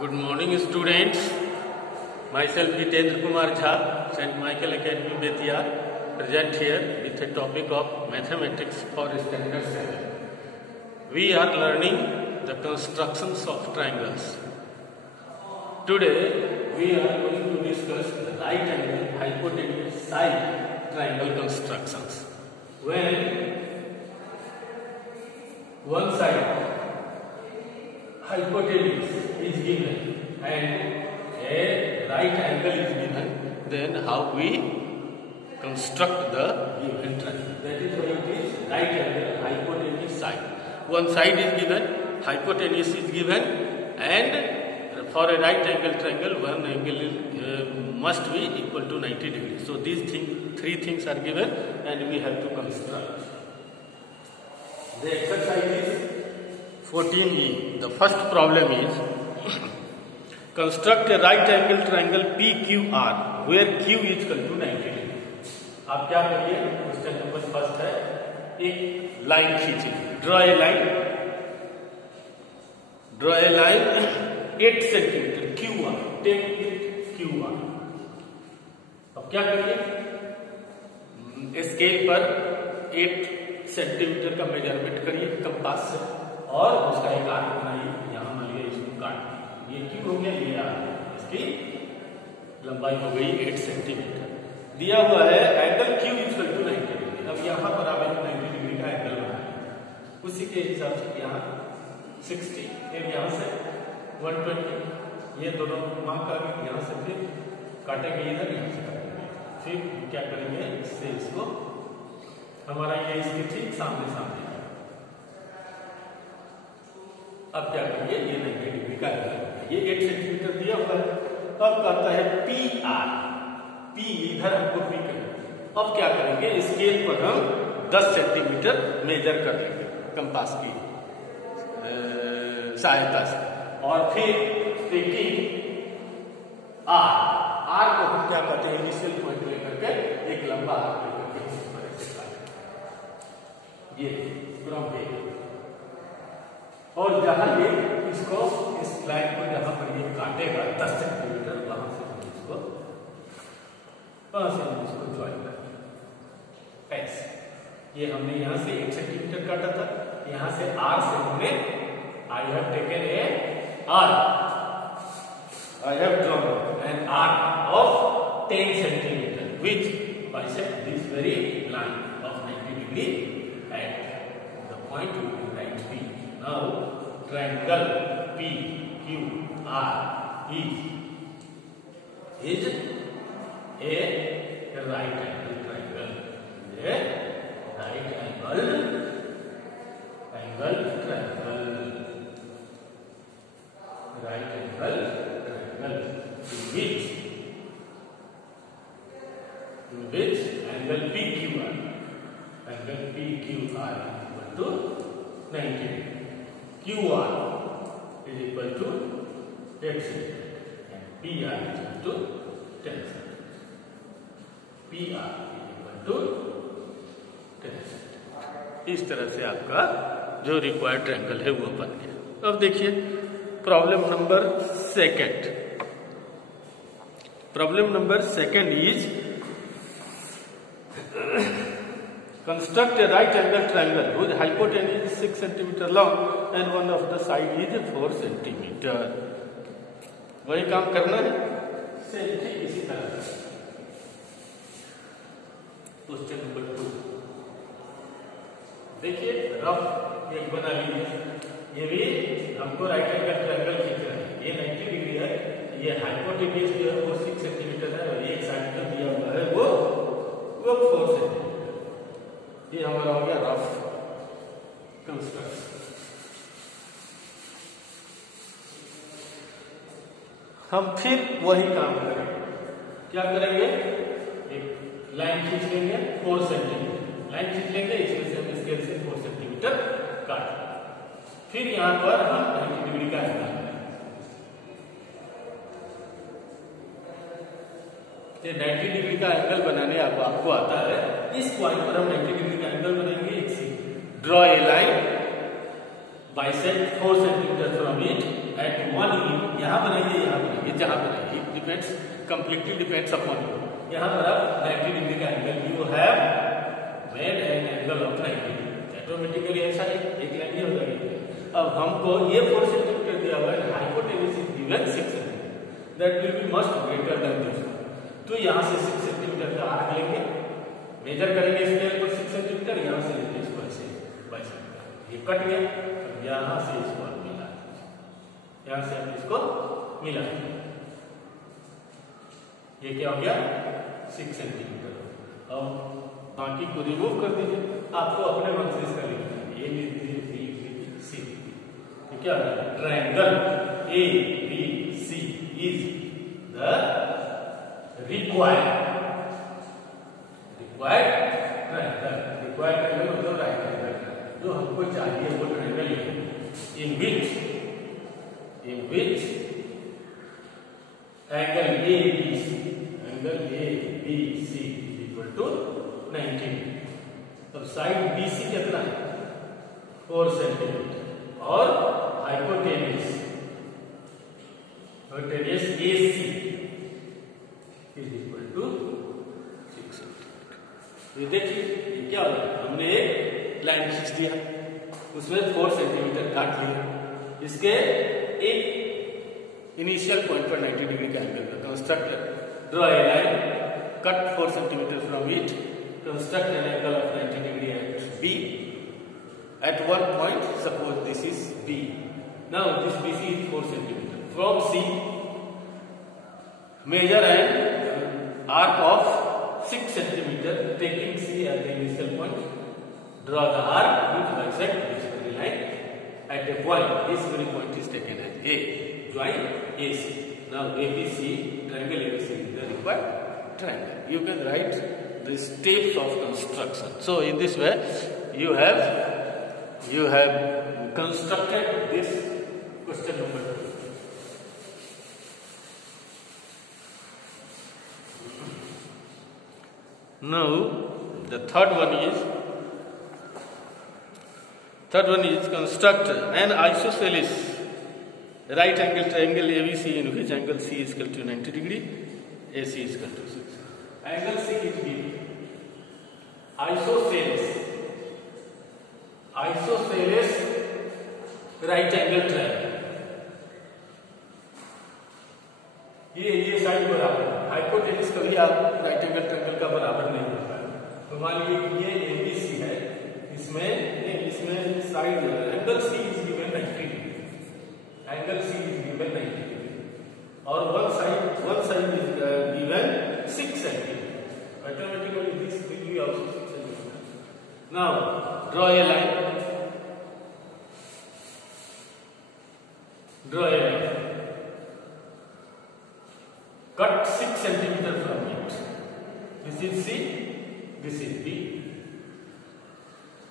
Good morning, students. Myself Jitendra Kumar Jha, St. Michael Academy, Bettiah, present here with a topic of mathematics for standard 7. We are learning the constructions of triangles. Today, we are going to discuss the right angle, hypotenuse, side triangle constructions. When one side hypotenuse is given and a right angle is given, then how we construct the given triangle. That is why it is right angle, hypotenuse, side. One side is given, hypotenuse is given, and for a right angle triangle, one angle must be equal to 90 degrees. So these three things are given and we have to construct. The exercise is 14E. The first problem is construct a right angle triangle PQR where Q is equal to 90 degree. आप क्या करिए? Question number first है, एक line खींचिए. Draw a line 8 centimetre QR. Take it QR. अब क्या करिए? Scale पर 8 सेंटीमीटर का मेजरमेंट करिए कंपास से और उसका एक आर्क बनाइए. यहाँ मान लिया, इसको काट दिया. ये क्यों हो गया? ये आर्क, इसकी लंबाई हो गई 8 सेंटीमीटर. दिया हुआ है angle Q equal to 90 degree. अब यहाँ पर आप 90 डिग्री का एंगल बनाए, उसी के हिसाब से यहाँ 60, फिर यहाँ से 120, ये दोनों मार्क आ गए. यहाँ से फिर काटेंगे इधर, यहाँ से काटेंगे, फिर क्या करेंगे? इससे इसको हमारा ये इसके ठीक सामने सामने. अब क्या करेंगे? ये 90 डिग्री का एंगल, ये 8 सेंटीमीटर दिया हुआ है. अब कहता है PR. P इधर हमको P करेंगे. अब क्या करेंगे? स्केल पर हम 10 सेंटीमीटर मेजर कर लेंगे कंपास की सहायता से, और फिर टेकिंग R को हम क्या कहते हैं? इनिशियल पॉइंट लेकर के एक लंबा आर्क लेकर के इस तरह से काटेंगे. ये फ्रॉम A, और जहां ये इसको इस लाइन को जहां पर ये काटेगा 10 सेंटीमीटर, वहां से हम इसको ज्वाइन करेंगे ऐसे. ये हमने यहां से 1 सेंटीमीटर काटा था, यहां से R से हमने I have taken a arc. I have drawn an arc of 10 centimeter which bisect this very line of 90 degree at the point we will write P. Now triangle PQR is a right angle triangle. A right angle triangle. Right angle triangle in which angle PQR is equal to 90 degree. QR is equal to 10 centimeter and PR is equal to 10 centimeter. PR is equal to 10 centimeter. इस तरह से आपका जो required triangle है वो बन गया. अब देखिए problem number second. Problem number second is construct a right angle triangle whose hypotenuse is 6 centimeter long and one of the side is 4 centimeter. वही काम करना है, सेम ठीक इसी तरह. क्वेश्चन नंबर 2 देखिए, रफ एक बना लीजिए. ये भी हमको राइट एंगल ट्रायंगल खींचना है. ये 90 डिग्री है, ये हाइपोटेन्यूज जो है वो 6 सेंटीमीटर है, और एक साइड का दिया हुआ है वो 4 सेंटीमीटर. ये हमारा हो गया रफ कंस्ट्रक्शन. हम फिर वही काम करेंगे. क्या करेंगे? एक लाइन खींच लेंगे 4 सेंटीमीटर. लाइन खींच लेंगे, इसमें से हम स्केल से 4 सेंटीमीटर काट. फिर यहां पर हम 90 डिग्री का एंगल बनाएंगे. ये 90 डिग्री का एंगल बनाने आपको आता है. इस पॉइंट पर हम 90 डिग्री का एंगल बनाएंगे. Draw a line bisect 4 centimeter from it at 1 inch. यहाँ बनाइए, यहाँ बनाइए, जहाँ बनाइए, depends, completely depends upon you. यहाँ पर आप 90 डिग्री का angle you have made an angle of 90 degree, automatically ऐसा एक लाइन ही हो जाएगी। अब हमको ये 4 सेंटीमीटर दिया हुआ है, hypotenuse is given 6 centimetre, that will be must greater than this. तो यहाँ से 6 सेंटीमीटर का आर्क लेंगे, मेजर करेंगे स्केल पर 6 सेंटीमीटर, यहाँ से लेंगे इसको ऐसे 22 सेंटीमीटर, ये कट गया, यहाँ से इसको मिला, यहाँ से हम इसको मिला, ये क्या हो गया 6 सेंटीमीटर। अब बाकी को रिमूव कर दीजिए, आपको अपने मन से इसका लिखना है, ए बी सी, क्या triangle A B C is the required triangle मतलब राइट एंगल, जो हमको चाहिए वो ट्रायंगल है in which angle A B C equal to 90 degree. अब साइड बी सी कितना है 4 सेंटीमीटर और hypotenuse AC is equal to 6 centimetre. ये देखिए ये क्या हो रहा है, हमने एक लाइन खींच दिया, उसमें 4 सेंटीमीटर काट लिया, इसके एक इनिशियल पॉइंट पर 90 डिग्री का एंगल का construct, draw a line, cut 4 centimetre from it, construct an angle of 90 degree at B. At one point, suppose this is B. Now this BC is 4 centimeter. From C, measure an arc of 6 centimeter, taking C as the initial point. Draw the arc which bisects this very line at a point. This very point is taken as A. Join AC. Now ABC, triangle ABC is the required triangle. You can write the steps of construction. So in this way, you have constructed this question number 2. Now the third one is construct an isosceles right angle triangle ABC in which angle C is equal to 90 degree, AC is equal to 6. Angle C is given. Isosceles right angle triangle, ये side बराबर है, hypotenuse कभी आप right angle triangle का बराबर नहीं होता है। तो मान लीजिए ये ABC है, इसमें side angle C is given 90 degree, angle C is given 90 degree और one side is given 6 centimetre, automatically this will be also 6 centimetre. Now draw a line, cut 6 centimeter from it. This is C, this is B.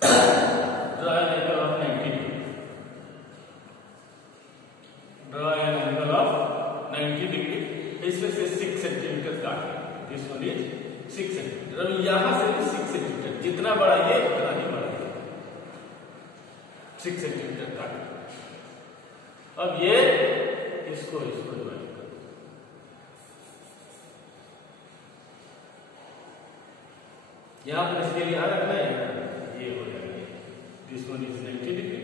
Draw an angle of 90 degree. Draw an angle of 90 degree. इसमें से 6 centimetre काट, this one is 6 centimetre. अब यहाँ से भी 6 centimetre, जितना बड़ा ये उतना ही बड़ा है, 6 सेंटीमीटर काट। अब ये इसको डिवाइड कर, यहाँ पर इसके लिए रखना है, ये हो जाएगा, this one is 90 degree,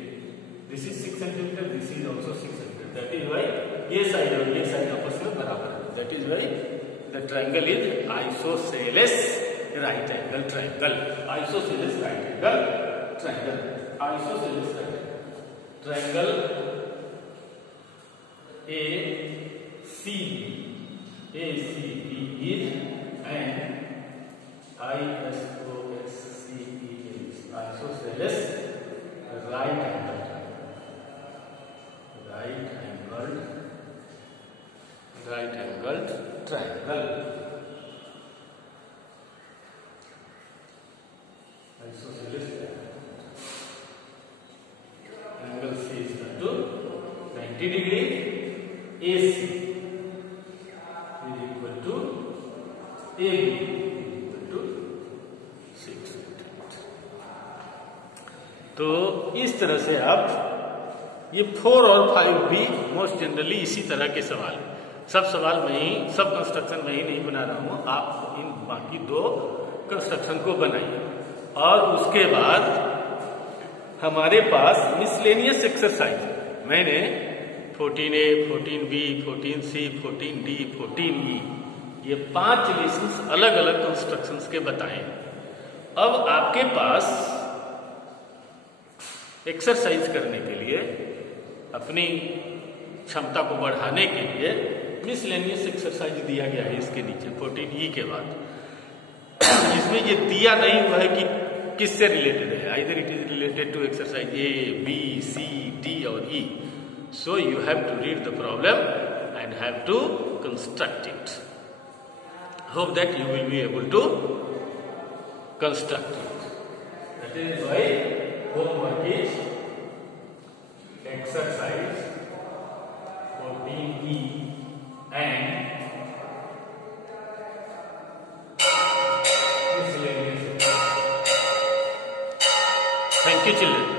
this is 6 centimetre, this is also 6 centimetre, that is why ये साइड और ये साइड आपस में बराबर है, that is why the triangle is isosceles right angle triangle, isosceles right angle triangle, isosceles right triangle ACB is an isosceles right angled triangle. Isosceles angle C is equal to 90 degree, AC is equal to AB is equal to 6 centimetre. तो इस तरह से आप ये 4 और 5 भी most generally इसी तरह के सवाल है। सब सवाल मैं ही, सब कंस्ट्रक्शन मैं ही नहीं बना रहा हूं, आप इन बाकी 2 कंस्ट्रक्शन को बनाइए। और उसके बाद हमारे पास मिसलेनियस एक्सरसाइज, मैंने 14A, 14B, 14C, 14D, 14E ये 5 लेसन्स अलग अलग कंस्ट्रक्शंस के बताएं। अब आपके पास एक्सरसाइज करने के लिए, अपनी क्षमता को बढ़ाने के लिए मिसलेनियस एक्सरसाइज दिया गया है इसके नीचे 14E के बाद। इसमें ये दिया नहीं हुआ है कि किससे रिलेटेड है, either it is related to exercise A, B, C, D और E। So you have to read the problem and have to construct it. Hope that you will be able to construct it. That is why homework is exercise 14E and miscellaneous. Thank you, children.